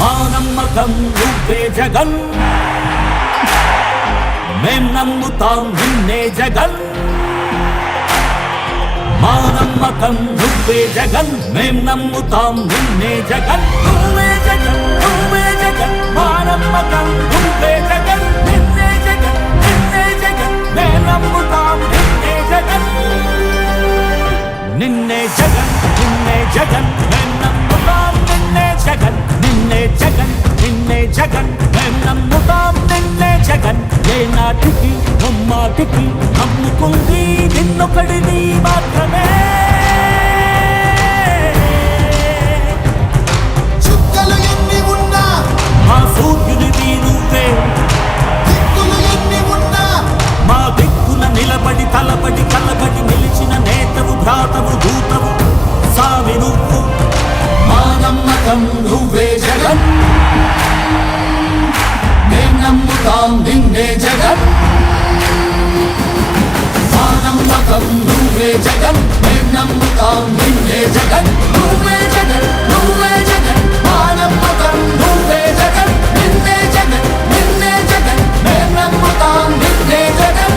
మా నమ్మకం నువ్వే జగన్, మేం నమ్ముతాం నిన్నే జగన్. మా నమ్మకం నువ్వే జగన్, మేం నమ్ముతాం నిన్నే జగన్. నువ్వే జగన్, నువ్వే జగన్, మా నమ్మకం నువ్వే జగన్. నిన్నే జగన్, నిన్నే జగన్, మేం నమ్ముతాం నిన్నే జగన్. నిన్నే జగన్, నిన్నే జగన్, మేం నమ్ముతాం నిన్నే జగన్. నిన్నే జగన్, నిన్నే జగన్, మేం నమ్ముతాం నిన్నే జగన్. ఏ నాటికి ముమ్మాటికి నమ్ముకుంది నిన్నొకడిని మాత్రమే. చుక్కలు ఎన్ని ఉన్నా మా సూర్యునిది నువ్వే, దిక్కులు ఎన్ని ఉన్నా మా దిక్కున నిలబడి తలబడి కలబడి నిలిచిన నేతవు భ్రాతవు దూతవు సామి నువ్వు. మా నమ్మకం నువ్వే జగన్, మేం నమ్ముతాం నిన్నే జగన్. మా నమ్మకం నువ్వే జగన్, మేం నమ్ముతాం నిన్నే జగన్. నువ్వే జగన్, నువ్వే జగన్, మా నమ్మకం నువ్వే జగన్. నిన్నే జగన్, నిన్నే జగన్, మేం నమ్ముతాం నిన్నే జగన్.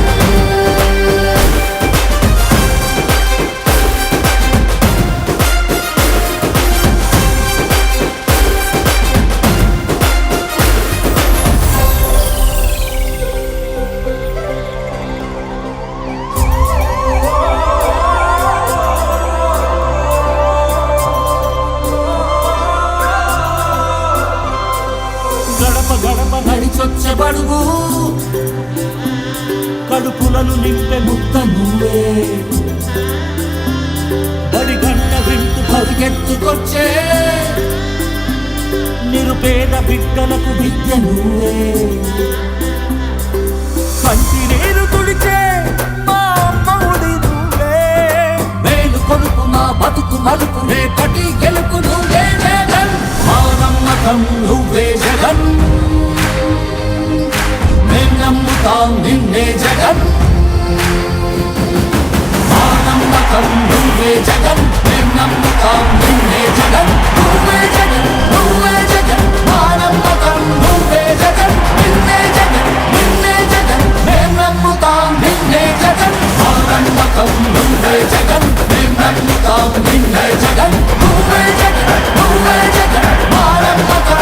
గడప గడప నడిచొచ్చబడుగు, కడుపులను నింపే ముద్ద నువ్వే. బడి గంట వింటూ పరిగెత్తుకొచ్చే నిరుపేద బిడ్డలకు విద్య నువ్వే. కంటి నీరు తుడిచే మా అమ్మఒడి నువ్వే. మేలు కొడుకు మా బతుకు మలుపు రేపటి గెలుపు నువ్వే జగన్. మా నమ్మకం నువ్వే జగన్, మేం నమ్ముతాం నిన్నే జగన్. మా నమ్మకం నువ్వే జగన్, మేం నమ్ముతాం నిన్నే జగన్. నువ్వే జగన్, నువ్వే జగన్, మా నమ్మకం నువ్వే జగన్. నిన్నే జగన్, నిన్నే జగన్, మేం నమ్ముతాం నిన్నే జగన్. మా నమ్మకం నువ్వే జగన్, మేం నమ్ముతాం నిన్నే జగన్. నువ్వే జగన్, నువ్వే జగన్, మా నమ్మకం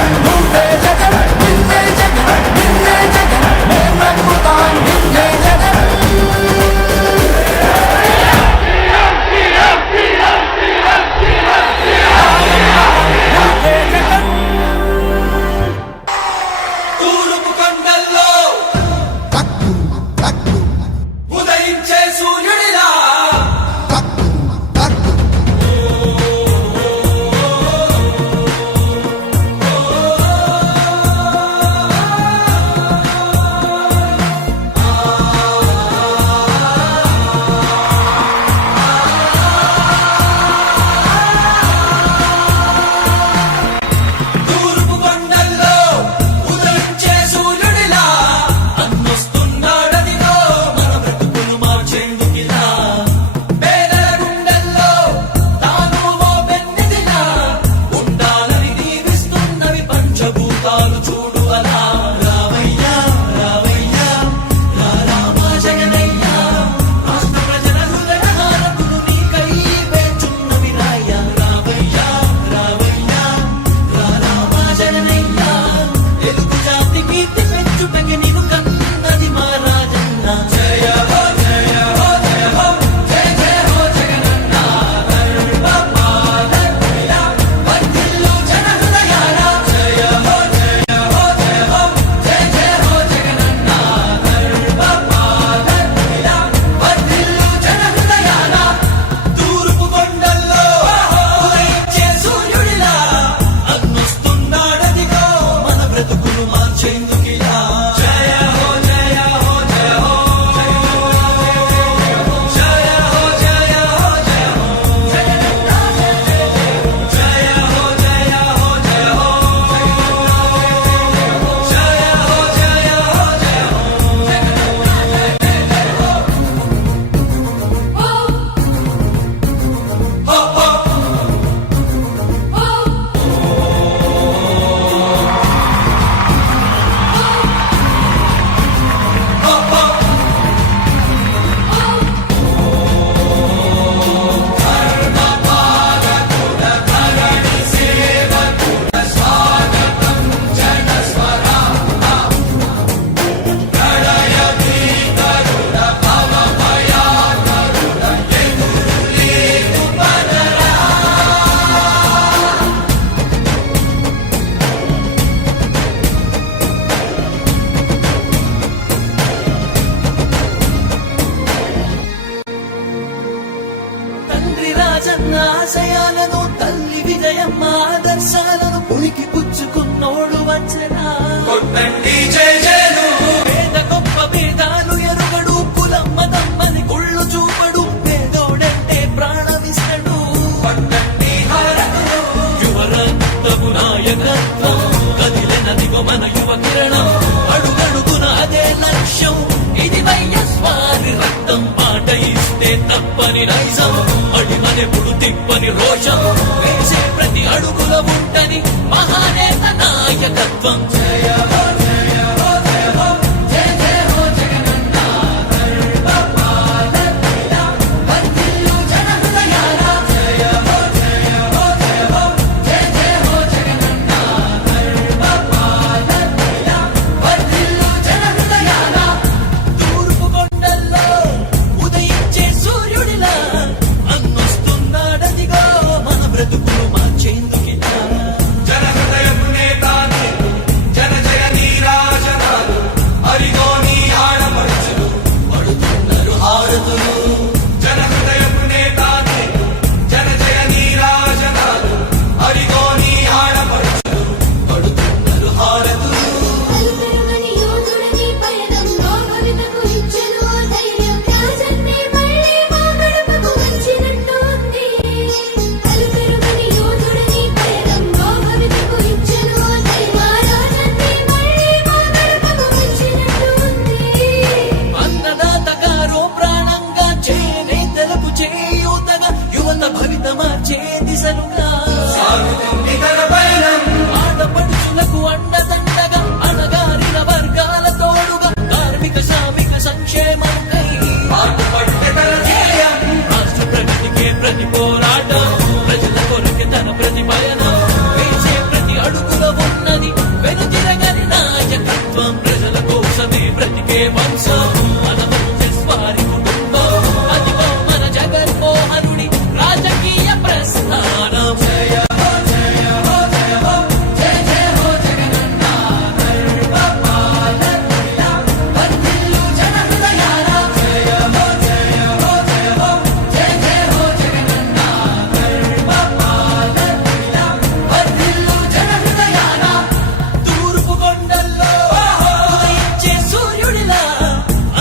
ఆశయాలను తల్లి విజయమ్మ ఆదర్శాలను పులికి పుచ్చుకున్నోడు వచ్చనా పేద గొప్ప భేదాలు ఎరుగడు కులం మతం అని కుళ్ళు చూపడు పేదోడంటే ప్రాణమిస్తడు యువరక్తము నాయకత్వం కదిలినదిగో మన యువ కిరణం అడుగడుగున అదే లక్ష్యం ఇది వైఎస్వారి రక్తం మాట ఇస్తే తప్పని నైజం అడిమనెప్పుడు తిప్పని రోషం వేసే ప్రతి అడుగుల ఉంటని మహానేత నాయకత్వం జయ హో జయ హో జయ హో జయ జయ హో జగనన్న సర్వపాలకుడా వర్ధిల్లు జన హృదయాల జయ హో జయ హో జయ హో జయ జయ హో జగనన్న సర్వపాలకుడా వర్ధిల్లు జన హృదయాల తూర్పు కొండల్లో ఉదయించే సూర్యుడిలా అన్నొస్తున్నాడదిగో మన బ్రతుకులు మార్చేందుకిలా జనహృదయపు నేతానే జన జయ నీరాజనాలు హరిగో నీ ఆడపడుచులు పడుతున్నారు హారతులు జనహృదయపు నేతానే జన జయ నీరాజనాలు హరిగో నీ ఆడపడుచులు పడుతున్నారు హారతులు అలుపెరుగని యోధుడని పయనంలో భవితకు ఇచ్చెను ఆ ధైర్యం రాజన్నే మళ్ళీ మా గడపకు వచ్చినట్టు ఉంది అలుపెరుగని యోధుడని పయనంలో భవితకు ఇచ్చెను ఆ ధైర్యం రాజన్నే మళ్ళీ మా గడపకు వచ్చినట్టు ఉంది అన్నదాత గారో ప్రాణంగా చేనేతలకు చేయూతగా యువత భవిత మార్చే దిశలుగా సాగుతుంది తన పయనం ఆడపడుచులకు అండదండగా అణగారిన వర్గాల తోడుగా కార్మిక శ్రామిక సంక్షేమంకై పాటుపట్టే తన ధ్యేయం రాష్ట్ర ప్రగతికే ప్రతి పోరాటం ప్రజల కొరకే తన ప్రతి పయనం వేసే ప్రతి అడుగుల ఉన్నది వెనుతిరగని నాయకత్వం ప్రజల కోసమే బ్రతికే వంశం మన వారి కుటుంబం అదిగో మన జగన్మోహనుడి రాజకీయ ప్రస్థానం జయ హో జయ హో జయ హో జయ జయ హో జగనన్న సర్వపాలకుడా వర్ధిల్లు జన హృదయాల జయ హో జయ హో జయ హో జయ జయ హో జగనన్న సర్వపాలకుడా వర్ధిల్లు జన హృదయాల తూర్పు కొండల్లో ఉదయించే సూర్యుడిలా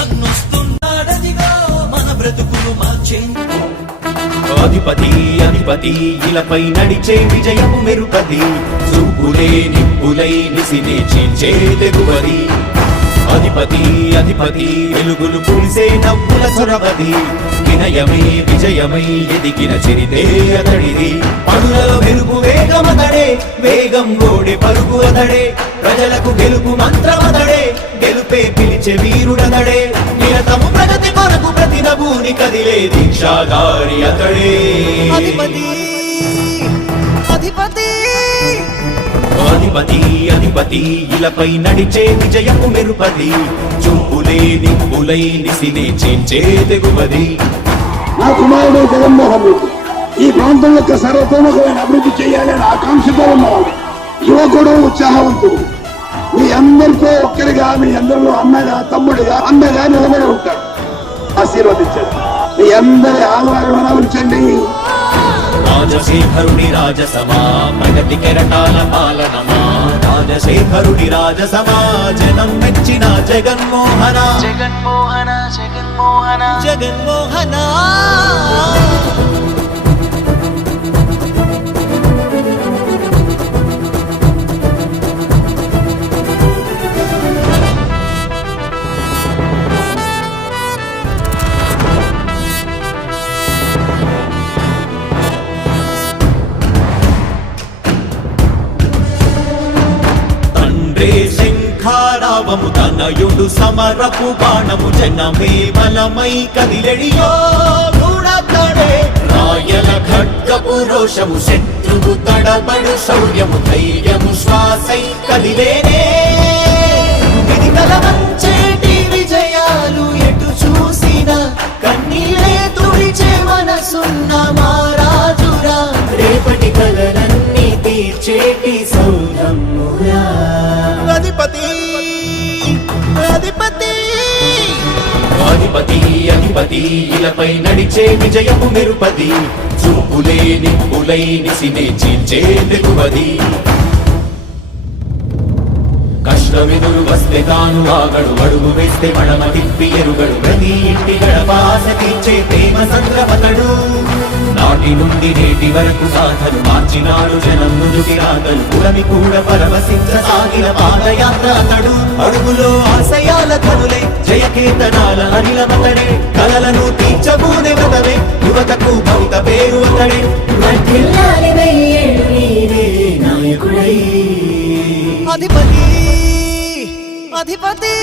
అన్నొస్తున్నాడదిగో మన బ్రతుకులు మార్చేందుకు అధిపతి అధిపతి ఇలపై నడిచే విజయము మెరుపది చూపులే నిప్పులై నిసినే చీల్చే తెగువది అధిపతి అధిపతి వెలుగులు పులిసే నవ్వుల చొరవది వినయమై విజయమై ఎదిగిన చరితే అతడిది పనులలో మెరుగు వేగమతడే వేగం గోడే పరుగు అతడే ప్రజలకు గెలుపు మంత్రమతడే గెలుపే పిలిచే వీరుడతడే నిరతము ప్రగతి కొరకు ప్రతి నభూని కదిలే దీక్షాధారి అతడే అధిపతి అధిపతి అధిపతి అధిపతి ఇలపై నడిచే విజయము మెరుపది చూపులే నిప్పులై నిసినే చీల్చే తెగువది నా కుమారుడు జగన్మోహన్ రెడ్డి ఈ ప్రాంతం యొక్క సర్వతోముఖమైన అభివృద్ధి చేయాలని ఆకాంక్షతో ఉన్నవాడు యువకుడు ఉత్సాహవంతుడు మీ అందరితో ఒక్కరిగా మీ అందరిలో అన్నగా తమ్ముడిగా అన్నగా నిలబడి ఉంటాడు ఆశీర్వదించండి మీ అందరి ఆదరణ ఉంచండి రాజశేఖరుడి రాజసమా ప్రగతి కెరటాల పాలనమా రాజశేఖరుడి రాజసమా జనం మెచ్చిన జగన్మోహన జగన్మోహన జగన్మోహన జగన్మోహన తండ్రే శంఖారావము తనయుడు సమరపు బాణము జనమే బలమై కదిలెడియో గూఢతడే రాయల ఖడ్గపు రోషము శత్రువు తడబడు శౌర్యము ధైర్యము శ్వాసై కదిలేనే ఇది కలవంచేటి విజయాలు ఎటు చూసినా కన్నీరే తుడిచే మనసున్న మారాజురా రేపటి కలలన్నీ తీర్చేటి సౌధమురా అధిపతి అధిపతి అధిపతి దళపతి ఇలపై నడిచే విజయము మెరుపది చూపులే నిప్పులై నిసినే చీల్చే తెగువది కష్టమెదురు వస్తే తాను ఆగడు అడుగు వేస్తే మడమ తిప్పి ఎరుగడు ప్రతి ఇంటి గడపాస తీర్చే ప్రేమ సంద్రపతడు నాటి నుండి నేటి వరకు సాధలు మార్చినాడు జనం నుదుటి రాగలు పురమి కూడా పరవశించసాగిన పాదయాత్ర అతడు అడుగులో ఆశయాల కనులే జయకేతనాల అనిలమతడే కలలను తీర్చబూనే వ్రతమే యువతకు భవిత పేరు అతడే వర్ధిల్లాలి వెయ్యేళ్ళు నీవే నాయకుడై అధిపతి అధిపతి